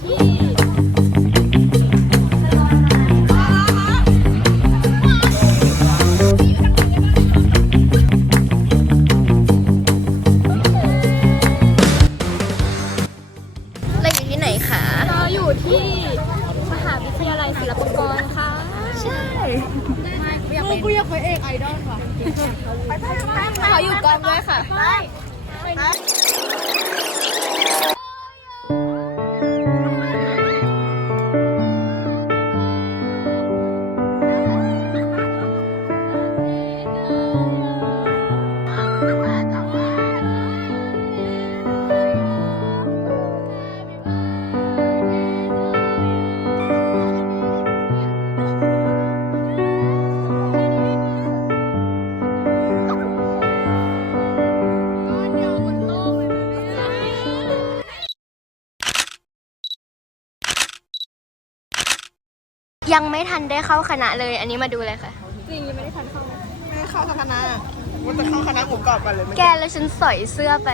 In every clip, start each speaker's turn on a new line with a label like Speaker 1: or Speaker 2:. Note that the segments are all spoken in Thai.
Speaker 1: ที่
Speaker 2: เราอยู่ที่ไหนคะ
Speaker 1: เราอยู่ที่มหาวิทยาลัยศิลปากรค่ะ
Speaker 2: ใช่
Speaker 1: กูอยากไปเอกไอดอลว่ะขออยู่กองด้วยค่ะ
Speaker 2: ยังไม่ทันได้เข้าคณะเลย อันนี้มาดูเลยค่ะ
Speaker 1: จริงยังไม่ได้ทันเข้า
Speaker 3: ไม่เข้าคณะว่าจะเข้าคณะหมูกรอบกันเลยไหม
Speaker 2: แกแล้วฉันสอยเสื้อไป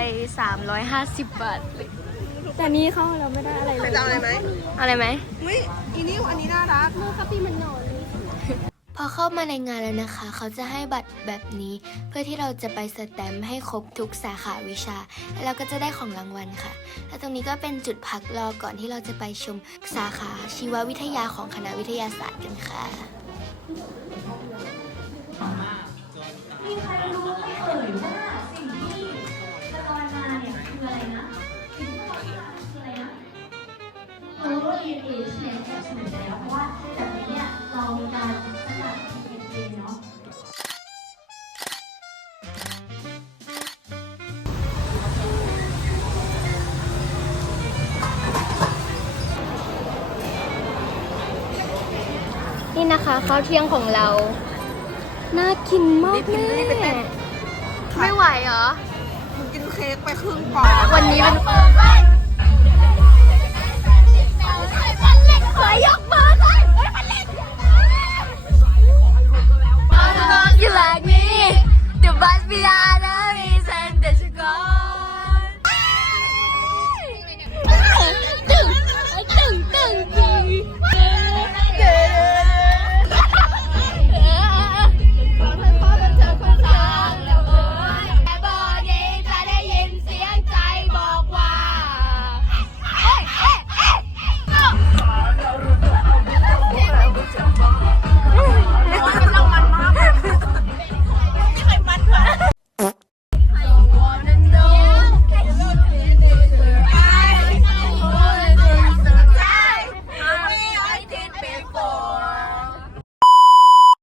Speaker 2: 350 บาทเลย
Speaker 1: แต่นี้เข้าเราไม่ได้อะไร
Speaker 3: ใค
Speaker 1: เล
Speaker 3: ร
Speaker 1: ย
Speaker 3: จะเอาอะไรไหม
Speaker 2: อะไรไหม
Speaker 3: อุ้ยอีนิวอันนี้น่ารัก
Speaker 1: โมคาปี้มันนอน
Speaker 2: พอเข้ามาในงานแล้วนะคะ เขาจะให้บัตรแบบนี้ เพื่อที่เราจะไปสแตมป์ให้ครบทุกสาขาวิชา แล้วเราก็จะได้ของรางวัลค่ะ แล้วตรงนี้ก็เป็นจุดพักรอก่อนที่เราจะไปชมสาขาชีววิทยาของคณะวิทยาศาสตร์กันค่ะ
Speaker 4: มีใครรู้ไหมเอ่ยว่าสิ่งที่จะลอยมาเนี่ยคืออะไรนะสิ่งที่อยมาคืออะไรนะรู้ว่า DNA ใช่ไหมแอบถูกแล้วเพราะว่าแบบนี้เนี่ย เรามีการสกัด DNA เนาะ
Speaker 2: นี่นะคะข้าวเที่ยงของเรา น่ากินมากแม่ไม่ไหวเหรอ
Speaker 3: กินเค้กไปครึ่งปอนด์
Speaker 2: วันนี้เป็น